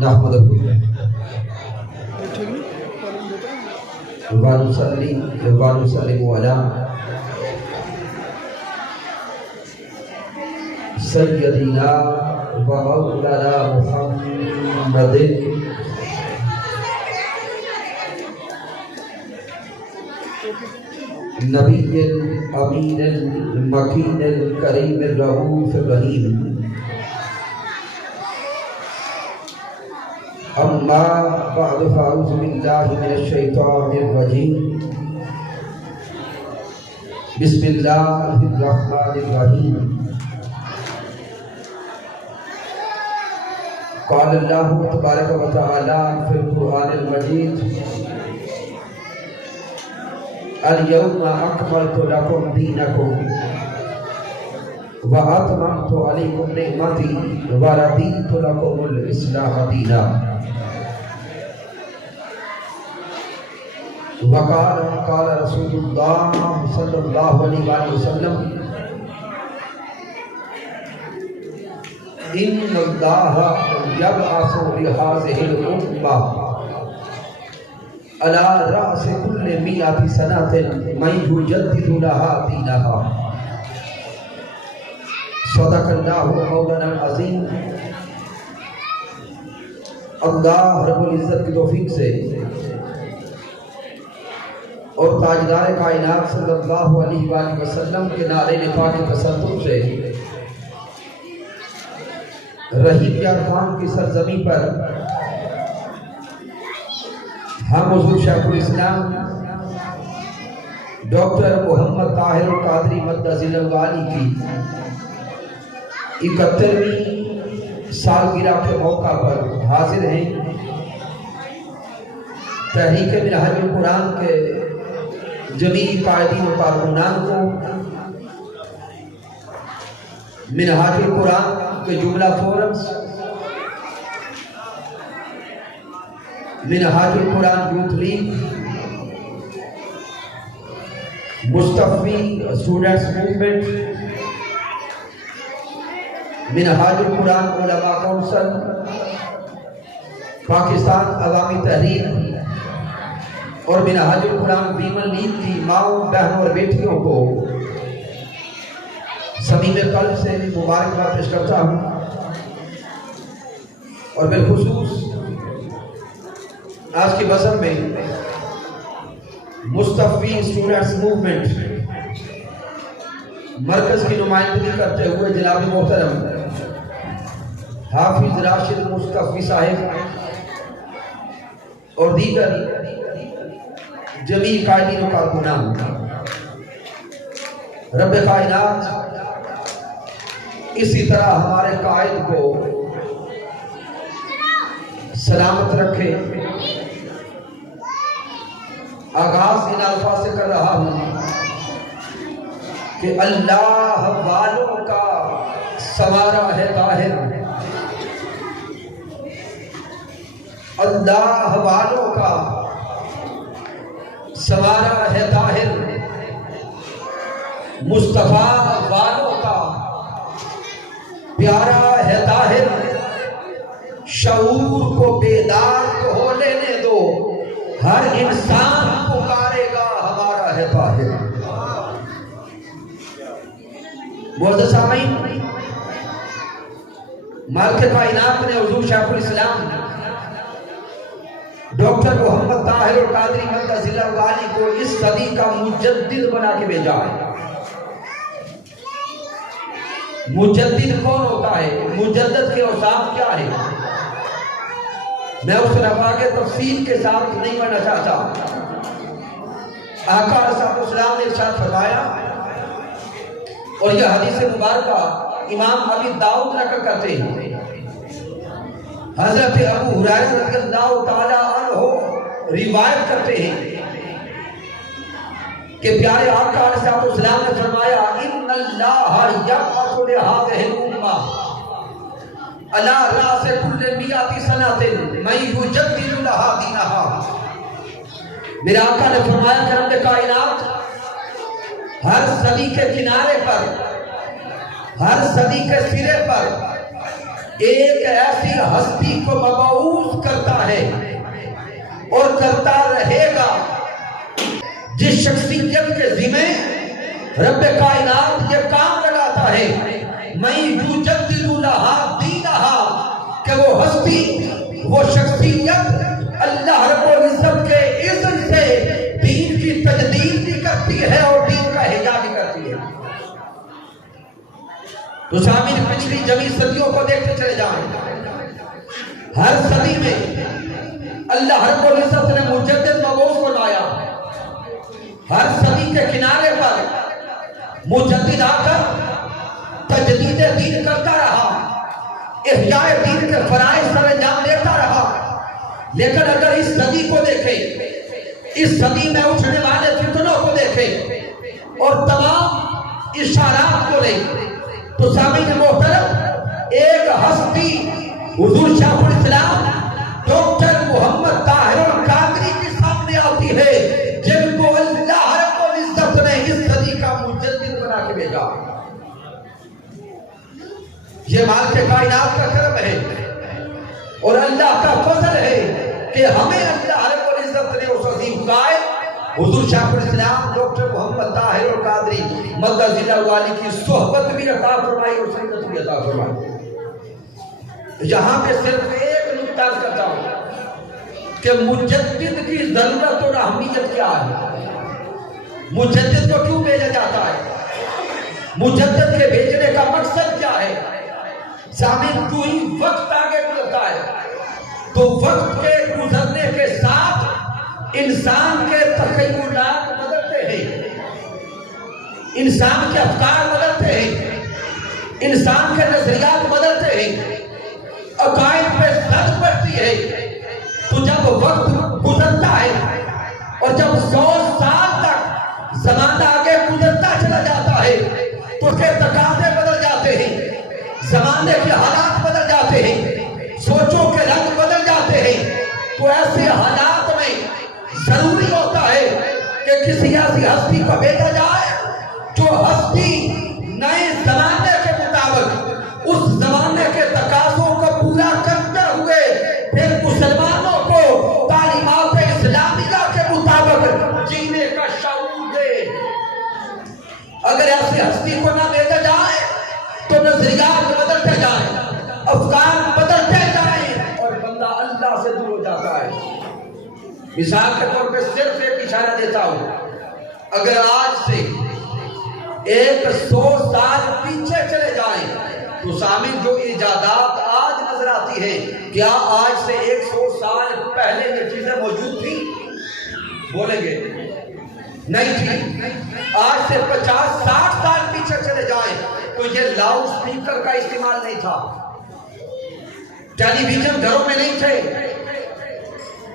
نحمده ونصلي ونسلم على سيدنا ومولانا محمد نبي الأمين المكين الكريم الرؤوف الرحيم. أما بعد فأعوذ بالله من الشيطان الرجيم. بسم الله الرحمن الرحيم. قال الله تبارك وتعالى في القرآن المجيد: اليوم أكملت لكم دينكم وأتممت عليكم نعمتي ورضيت لكم الإسلام دينا. وقال رسول الله صلى الله عليه وسلم: إن الله يبعث لهذه الأمة على رأس كل 100 سنة من يجدد لها دينها. صدق الله مولانا العظیم. اللہ رب العزت کی توفیق سے اور تاجدار کائنات صلی اللہ علیہ وآلہ وسلم کے نعرے پاک تصدق سے رحیم یار خان کی سرزمین پر ہم حضور شیخ الاسلام ڈاکٹر محمد طاہر القادری مدد ذیل کی 71ویں سالگرہ کے موقع پر حاضر ہیں. تحریک منہاج القرآن کے جمیع قائدین و کارکنان کو، منہاج القرآن کے جملہ فورمز، منہاج القرآن یوتھ لیگ، مصطفی اسٹوڈنٹس موومنٹ، منہاج القرآن علماء کونسل، پاکستان عوامی تحریک اور منہاج القرآن ویمن لیگ کی ماؤں، بہنوں اور بیٹیوں کو صمیم قلب سے مبارکباد پیش کرتا ہوں. اور بالخصوص آج کی بزم میں مصطفی اسٹوڈنٹس موومنٹ مرکز کی نمائندگی کرتے ہوئے جناب محترم حافظ راشد مصطفی صاحب اور دیگر جمیع قائدین و کارکنان، رب کائنات اسی طرح ہمارے قائد کو سلامت رکھے. آغاز ان الفاظ سے کر رہا ہوں کہ اللہ والوں کا سوارا ہے طاہر، اللہ والوں کا سوارا ہے طاہر، مصطفیٰ والوں کا پیارا ہے طاہر. شعور کو بیدار تو ہو لینے دو، ہر انسان پکارے گا ہمارا ہے طاہر. معزز سامعین، مالک کائنات نے حضور شیخ الاسلام ڈاکٹر محمد طاہر القادری مدد ذیل کو اس صدی کا مجدد بنا کے بھیجا ہے. مجدد کون ہوتا ہے؟ مجدد کے اوصاف کیا ہے؟ میں اس رفع کے تفصیل کے ساتھ نہیں پڑھنا چاہتا. آقا علیہ السلام نے ارشاد فرمایا، اور یہ حدیث مبارکہ امام ابی داؤد نقل کرتے ہیں، حضرت ابو ہریرہ رضی اللہ تعالی عنہ روایت کرتے ہیں کہ پیارے آقا علیہ السلام نے فرمایا: ان اللہ یبعث لہذہ الامہ علی رأس کل 100 سنۃ من یجدد لہا دینہا. میرے آقا نے فرمایا کہ رب کائنات ہر صدی کے کنارے پر، ہر صدی کے سرے پر ایک ایسی ہستی کو مبعوث اور کرتا رہے گا۔ جس شخصیت کے ذمہ رب کائنات یہ کام لگاتا ہے میں یجدد لہا دینہا، کہ وہ ہستی وہ شخصیت اللہ رب العزت کے اذن سے دین کی تجدید بھی کرتی ہے اور دین کا احیا بھی کرتی ہے۔ تو سامعین پچھلی جمی صدیوں کو دیکھتے چلے جائیں، ہر صدی میں اللہ رب العزت نے مجدد مبعوث کو لایا۔ ہر صدی کے کنارے پر مجدد آ کر تجدید دین کرتا رہا، احیاء دین کے فرائض سر انجام لیتا رہا۔ لیکن اگر اس صدی کو دیکھیں، اس صدی میں اٹھنے والے فتنوں کو دیکھیں اور تمام اشارات کو لیں، تو سامعین محترم ایک ہستی حضور شیخ الاسلام ڈاکٹر محمد طاہر القادری کے سامنے آتی ہے، جن کو اللہ رب العزت نے اس صدی کا مجدد بنا کے بھیجا۔ یہ مالک کائنات کا کرم ہے اور اللہ کا فضل ہے کہ ہمیں اللہ رب العزت نے اس عظیم قائد حضور شیخ الاسلام ڈاکٹر محمد طاہر القادری مدد اللہ والی کی صحبت بھی عطا فرمائی اور سنت بھی عطا فرمائی۔ یہاں پہ صرف ایک نکتہ عرض کرتا ہوں کہ مجدد کی ضرورت اور اہمیت کیا ہے، مجدد کو کیوں بھیجا جاتا ہے، مجدد کے بھیجنے کا مقصد کیا ہے۔ سامعین کیوں ہی وقت آگے گزرتا ہے تو وقت کے گزرنے کے ساتھ انسان کے تخیلات بدلتے ہیں، انسان کے افکار بدلتے ہیں، انسان کے نظریات بدلتے ہیں، عقائد پہ سچ پڑتی ہے۔ تو جب وقت گزرتا ہے اور جب 100 سال تک زمانہ آگے گزرتا چلا جاتا ہے تو اس کے تقاضے بدل جاتے ہیں، زمانے کے حالات بدل جاتے ہیں، سوچوں کے رنگ بدل جاتے ہیں۔ تو ایسے حالات میں ضروری ہوتا ہے کہ کسی ایسی ہستی کو بھیجا جائے جو ہستی نئے زمانے کے مطابق اس زمانے کے تقاضوں کو پورا کرتے ہوئے پھر مسلمانوں کو تعلیمات اسلامیہ کے مطابق جینے کا شعور دے۔ اگر ایسی ہستی کو نہ بھیجا جائے تو نظریات بدلتے جائیں، افکار بدلتے جائیں اور بندہ اللہ سے دور ہو جاتا ہے۔ مثال کے طور پہ صرف ایک اشارہ دیتا ہوں، اگر آج سے 100 سال پیچھے چلے جائیں تو سامعین جو ایجادات آج نظر آتی ہیں، کیا آج سے 100 سال پہلے یہ چیزیں موجود تھیں؟ بولیں گے نہیں تھی۔ آج سے 50-60 سال پیچھے چلے جائیں تو یہ لاؤڈ سپیکر کا استعمال نہیں تھا، ٹیلی ویژن گھروں میں نہیں تھے،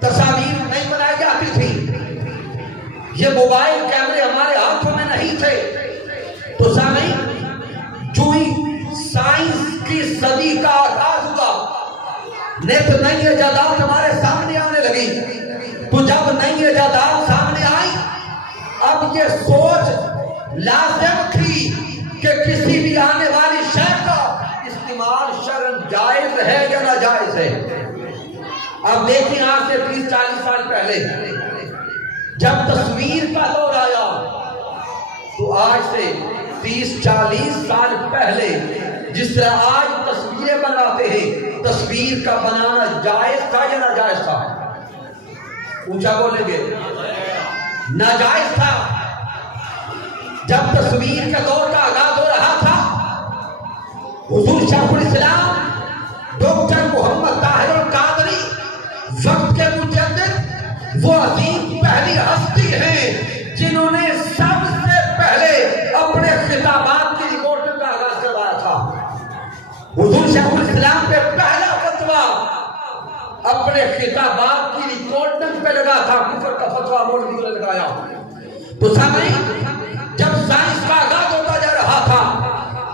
تصاویر نہیں بنائی جاتی تھی، یہ موبائل کیمرے ہمارے ہاتھوں میں نہیں تھے۔ تو سامعین جو ہی سائنس کی صدی کا آغاز ہوا، نئی ایجادات ہمارے سامنے آنے لگی، تو جب نئی ایجادات سامنے آئی اب یہ سوچ لازم تھی کہ کسی بھی آنے والی شے کا استعمال شرعاً جائز ہے یا ناجائز ہے۔ اب دیکھیں آج سے 30-40 سال پہلے جب تصویر کا دور آیا تو آج سے 30-40 سال پہلے جس طرح آج تصویریں بناتے ہیں، تصویر کا بنانا جائز تھا یا ناجائز تھا؟ اونچا بولیں گے ناجائز تھا۔ جب تصویر کے دور کا آغاز ہو رہا تھا حضور شیخ الاسلام ڈاکٹر محمد طاہر القادری وقت کے مجدد وہ عظیم پہلی ہستی ہیں جنہوں نے سب سے پہلے اپنے خطابات کی ریکارڈنگ کا آغاز کروایا تھا۔ حضور شیخ الاسلام پہ پہلا فتویٰ اپنے خطابات کی ریکارڈنگ پہ لگا تھا، کفر کا فتویٰ مولویوں نے لگایا۔ تو سامعین جب سائنس کا آغاز ہوتا جا رہا تھا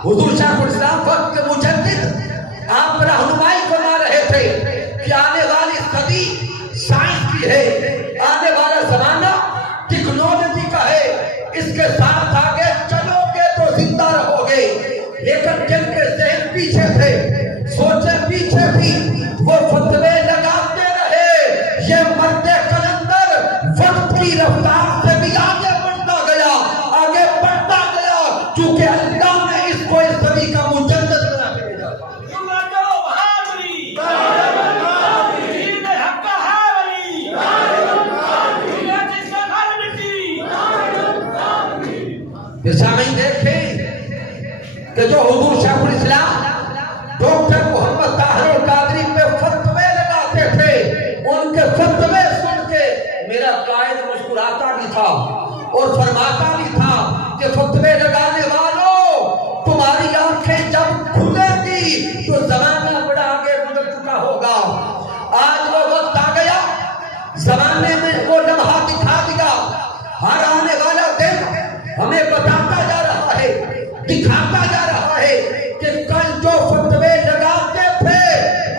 حضور شیخ الاسلام وقت کے مجدد آپ رہنمائی فرما رہے تھے کہ آنے والی صدی سائنس کی ہے، آنے والا زمانہ ٹیکنالوجی کا ہے، اس کے ساتھ آگے چلو گے تو زندہ رہو گے۔ لیکن جن کے ذہن پیچھے تھے، سوچیں پیچھے تھی، وہ فتوے لگاتے رہے، یہ مرد تھا اور فرماتا بھی تھا کہ فتوے لگانے والوں تمہاری آنکھیں جب کھلے گی تو زمانہ بڑا آگے گزر چکا ہوگا. آج وہ وقت آ گیا، زمانے میں وہ لمحہ دکھا دیا. ہر آنے والا دن ہمیں بتاتا جا رہا ہے، دکھاتا جا رہا ہے کہ کل جو فتوے لگاتے تھے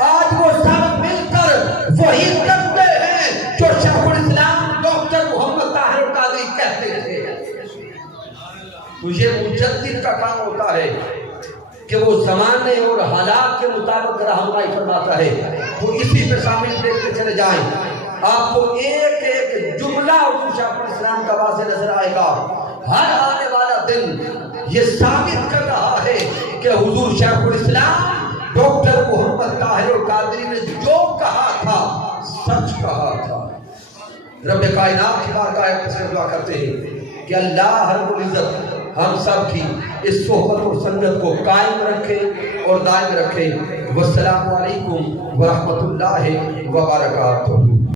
آج وہ سب مل کر وہی کرتے ہیں جو شیخ الاسلام ڈاکٹر محمد طاہر القادری کہتے تھے. تو یہ مجدد کا کام ہوتا ہے کہ وہ زمانے اور حالات کے مطابق رہنمائی فرماتا ہے. تو اسی پہ شامل دیکھتے چلے جائیں. آپ کو ایک ایک جملہ حضور شیخ الاسلام کا واضح نظر آئے گا. ہر آنے والا دن یہ ثابت کر رہا ہے کہ حضور شیخ الاسلام ڈاکٹر محمد طاہر القادری نے جو کہا تھا سچ کہا تھا. رب کائنات کی بارگاہ سے دعا کرتے ہیں کہ اللہ رب العزت ہم سب کی اس صحبت اور سنگت کو قائم رکھے اور دائم رکھے. والسلام علیکم ورحمۃ اللہ وبرکاتہ.